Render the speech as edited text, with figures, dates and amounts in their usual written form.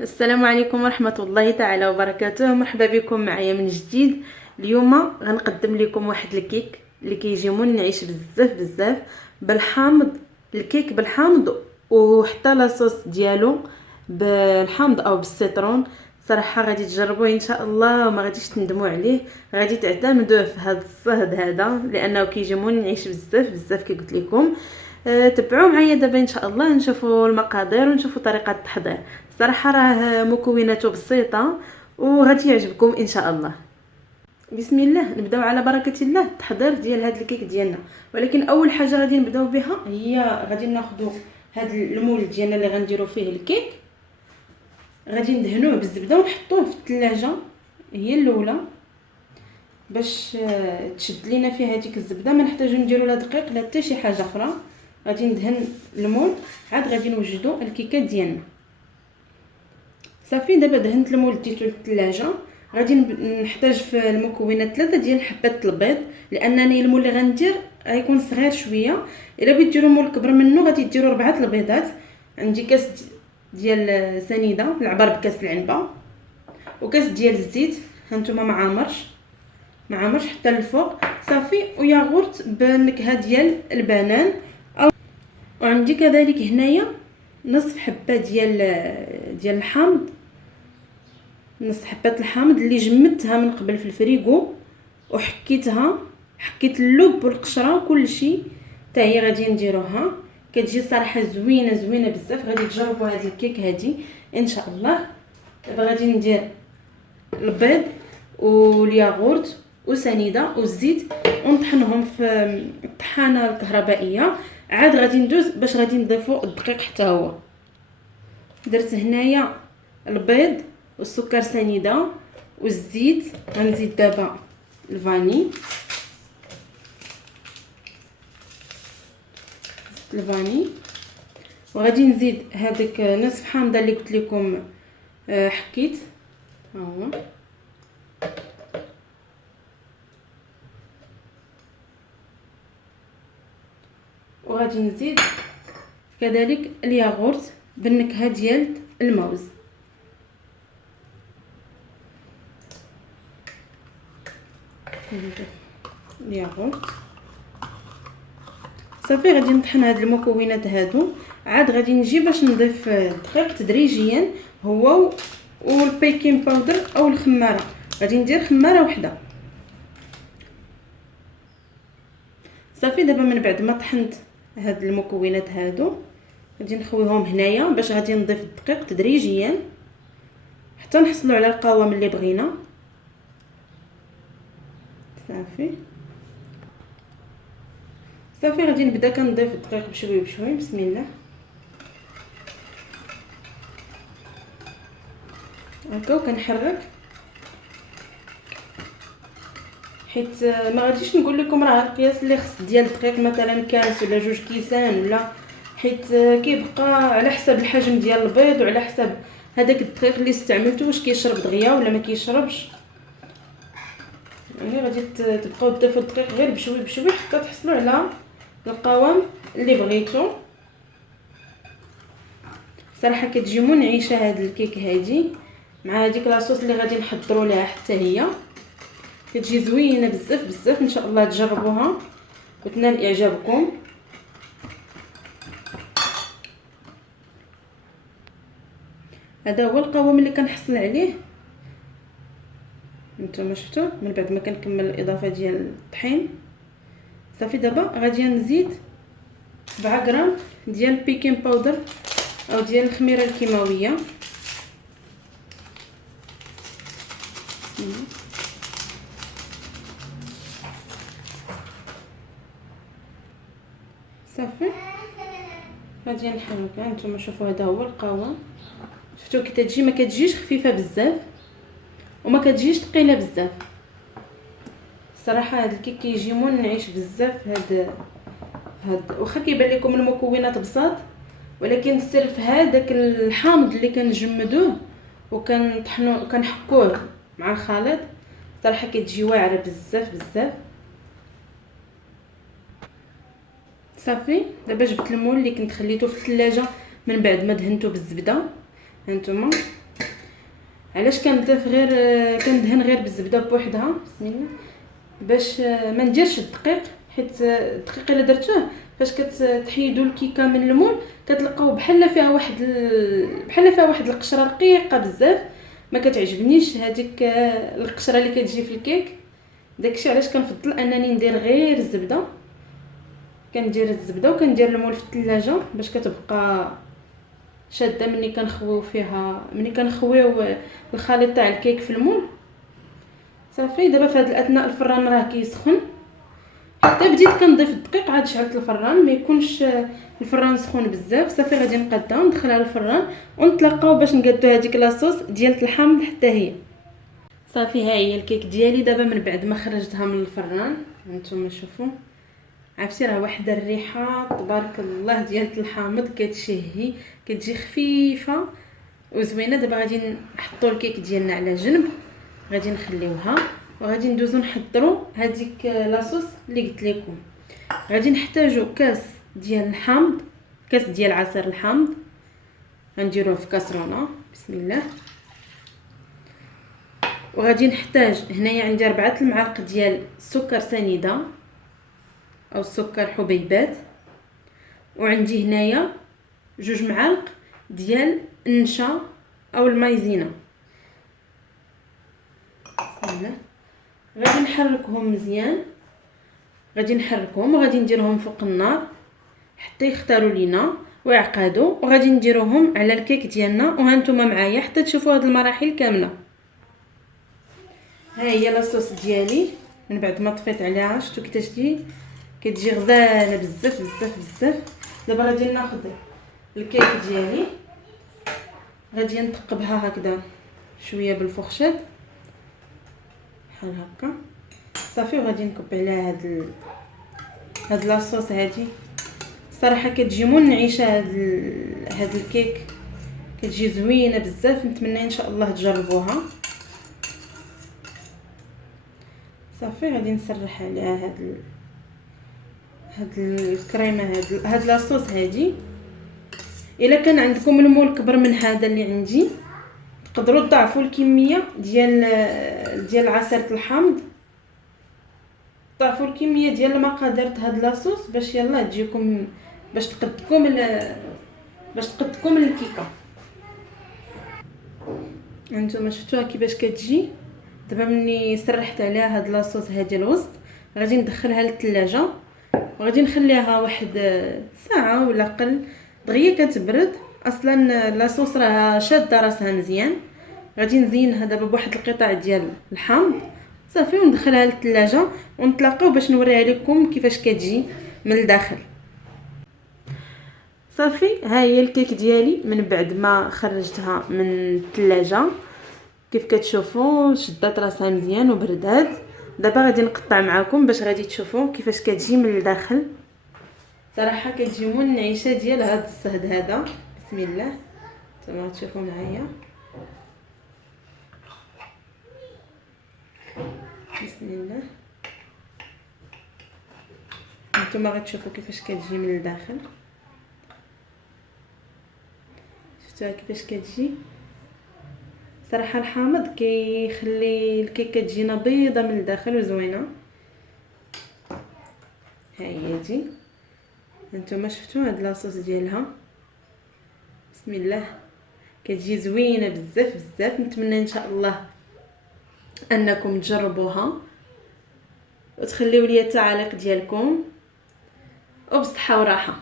السلام عليكم ورحمة الله تعالى وبركاته. مرحبا بكم معايا من جديد. اليوم غنقدم لكم واحد الكيك اللي كيجي منعش بزاف بزاف بالحامض. الكيك بالحامض وحتى لاصوص ديالو بالحامض او بالسيترون. صراحه غادي تجربوه ان شاء الله وما غاديش تندموا عليه. غادي تعتمدوه في هذا الصهد هذا لانه كيجي منعش بزاف بزاف كي قلت لكم. تبعوا معايا دابا ان شاء الله نشوفوا المقادير ونشوفوا طريقه التحضير. صراحه راه مكوناته بسيطه وغادي يعجبكم ان شاء الله. بسم الله، نبداو على بركه الله التحضير ديال هذا الكيك ديالنا. ولكن اول حاجه غادي نبداو بها هي غادي ناخذوا هذا المول ديالنا اللي غنديروا فيه الكيك. غادي ندهنوه بالزبده ونحطوه في الثلاجه هي الاولى باش تشد لينا فيه هذيك الزبده. ما نحتاجو نديروا لا دقيق لا حتى شي حاجه اخرى. غادي ندهن المول عاد غادي نوجدوا الكيكه ديالنا. صافي دابا دهنت المول ديتو للثلاجه. غادي نحتاج في المكونات 3 ديال حبات البيض لانني المول اللي غندير غيكون صغير شويه. الا بغيتو ديروا مول كبر منه غادي ديروا 4 البيضات. عندي كاس ديال سنيده العبار بكاس العنبه وكاس ديال الزيت هانتوما معمرش حتى الفوق صافي وياغورت بالنكهه ديال البنان. وعندي كذلك هنايا نصف حبه ديال الحامض، نص حبات الحامض اللي جمدتها من قبل في الفريغو وحكيتها، حكيت اللب والقشره كلشي حتى هي غادي نديروها. كتجي صراحه زوينه بزاف. غادي تجربوا هذه الكيك هذه ان شاء الله. دابا غادي ندير البيض والياغورت وسنيده والزيت ونطحنهم في الطحانه الكهربائيه. عاد غادي ندوز باش غادي نضيفوا الدقيق حتى هو. درت هنايا البيض والسكر سنيده والزيت. غنزيد دابا الفاني وغادي نزيد هذيك نصف حامضه اللي قلت لكم حكيت ها هو. وغادي نزيد كذلك الياغورت بالنكهه ديال الموز. الياغورت صافي غادي نطحن هاد المكونات هادو. عاد غادي نجي باش نضيف الدقيق تدريجيا هو والبيكين باودر او الخماره. غادي ندير خماره وحده صافي. دابا من بعد ما طحنت هاد المكونات هادو غادي نخويهم هنايا باش غادي نضيف الدقيق تدريجيا حتى نحصلوا على القوام اللي بغينا. صافي غادي نبدا كنضيف الدقيق بشوي بشوي. بسم الله هكا وكنحرك حيت ما غاديش نقول لكم راه القياس اللي خص ديال الدقيق مثلا كاس ولا 2 كيسان ولا، حيت كيبقى على حسب الحجم ديال البيض وعلى حسب هذاك الدقيق اللي استعملته واش كيشرب دغيا ولا ما كيشربش. يعني غادي تبقاو تضيفوا الدقيق غير بشوي بشوي حتى تحصلوا على القوام اللي بغيتو. صراحه كتجي منعشه هاد الكيك هادي مع هذيك لاصوص اللي غادي نحضروا لها حتى هي كتجي زوينه بزاف بزاف. ان شاء الله تجربوها وتنال اعجابكم. هذا هو القوام اللي كنحصل عليه. نتوما شفتوا من بعد ما كنكمل الاضافه ديال الطحين. صافي دابا غادي نزيد 7 غرام ديال البيكين باودر او ديال الخميره الكيماويه. صافي غادي نحركها. نتوما شوفوا هذا هو القوام. شفتوا كي تجي ما كتجيش خفيفه بزاف وما كتجيش ثقيله بزاف. صراحه هذا الكيك كيجي منعش بزاف. هاد واخا كيبان لكم المكونات بساط ولكن السر في هذاك الحامض اللي كنجمدوه وكنطحنوه وكنحكوه مع الخليط. صراحه كتجي واعره بزاف بزاف. صافي دابا جبت المول اللي كنت خليته في الثلاجه من بعد ما دهنته بالزبده. هانتوما علاش كنضيف غير كندهن غير بالزبده بوحدها، بسم الله، باش ما نديرش الدقيق، حيت الدقيق الا درتوه فاش كتحيدوا الكيكه من المول كتلقاو بحال فيها واحد القشره رقيقه بزاف، ما كتعجبنيش هذيك القشره اللي كتجي في الكيك. داكشي علاش كنفضل انني ندير غير الزبده، كندير الزبده وكندير المول في الثلاجه باش كتبقى شاده ملي كنخويو الخليط تاع الكيك في المول. صافي دابا في هذا الاثناء الفران راه كيسخن، حتى بديت كنضيف الدقيق عاد شعلت الفران، ما يكونش الفران سخون بزاف. صافي غادي نقادها وندخلها للفران ونتلاقاو باش نقادو هذيك لاصوص ديال الحامض حتى هي. صافي ها هي الكيك ديالي دابا من بعد ما خرجتها من الفران، هانتوما شوفوا عرفتي راه واحد الريحه تبارك الله ديال الحامض كتشهي، كتجي خفيفه وزوينه. دابا غادي نحطوا الكيك ديالنا على جنب، غادي نخليوها وغادي ندوزو نحضروا هذيك لاصوص اللي قلت لكم. غادي نحتاجوا كاس ديال الحامض، كاس ديال عصير الحامض، غنديروه في كاسرونه بسم الله. وغادي نحتاج هنايا عندي 4 المعالق ديال السكر سنيده او السكر حبيبات، وعندي هنايا 2 معالق ديال النشا او المايزينا. بسم الله. غادي نحركهم مزيان، غادي نحركهم وغادي نديرهم فوق النار حتى يختاروا لينا ويعقدوا، وغادي نديروهم على الكيك ديالنا. وهانتوما معايا حتى تشوفوا هاد المراحل كامله. ها هي لاصوص ديالي من بعد ما طفيت عليها، شفتوا كي كتجي غزاله بزاف بزاف بزاف. دابا غادي ناخذ الكيك ديالي، غادي نثقبها هكذا شويه بالفرشاد بحال هكا صافي. وغادي نكب عليها هاد لاصوص هادي. صراحه كتجي منعشه هاد الكيك، كتجي زوينه بزاف، نتمنى ان شاء الله تجربوها. صافي غادي نسرح عليها هاد الكريمه هاد لاصوص هادي. الا كان عندكم المول كبر من هذا اللي عندي تقدروا تضاعفوا الكميه ديال عصير الحامض، ضاعفوا الكميه ديال المقادير هاد لاصوص باش يلا تجيكم باش تقدكم الكيكه. انتما شفتوها كيفاش كتجي. دابا ملي سرحت عليها هاد لاصوص هادي الوسط غادي ندخلها للثلاجه وغادي نخليها واحد ساعه ولا اقل دغيا كتبرد. اصلا لاصوص راه شاده راسها مزيان. غادي نزينها دابا بواحد القطع ديال الحامض صافي وندخلها للثلاجه ونتلاقاو باش نوريها لكم كيفاش كتجي من الداخل. صافي ها هي الكيك ديالي من بعد ما خرجتها من الثلاجه، كيف كتشوفوا شدات راسها مزيان وبردات. دابا غادي نقطع معكم باش غادي تشوفوا كيفاش كتجي من الداخل. صراحه كتجي منعشه ديال هذا الصهد هذا. بسم الله نتوما تشوفوا معايا. بسم الله نتوما غتشوفوا كيفاش كتجي من الداخل. شفتوها كيفاش كتجي. صراحه الحامض كيخلي الكيكه تجينا بيضه من الداخل وزوينه. ها هي دي انتما شفتوا هاد لاصوص ديالها. بسم الله كتجي زوينه بزاف بزاف. نتمنى ان شاء الله انكم تجربوها وتخليوا لي التعاليق ديالكم، وبصحه وراحه.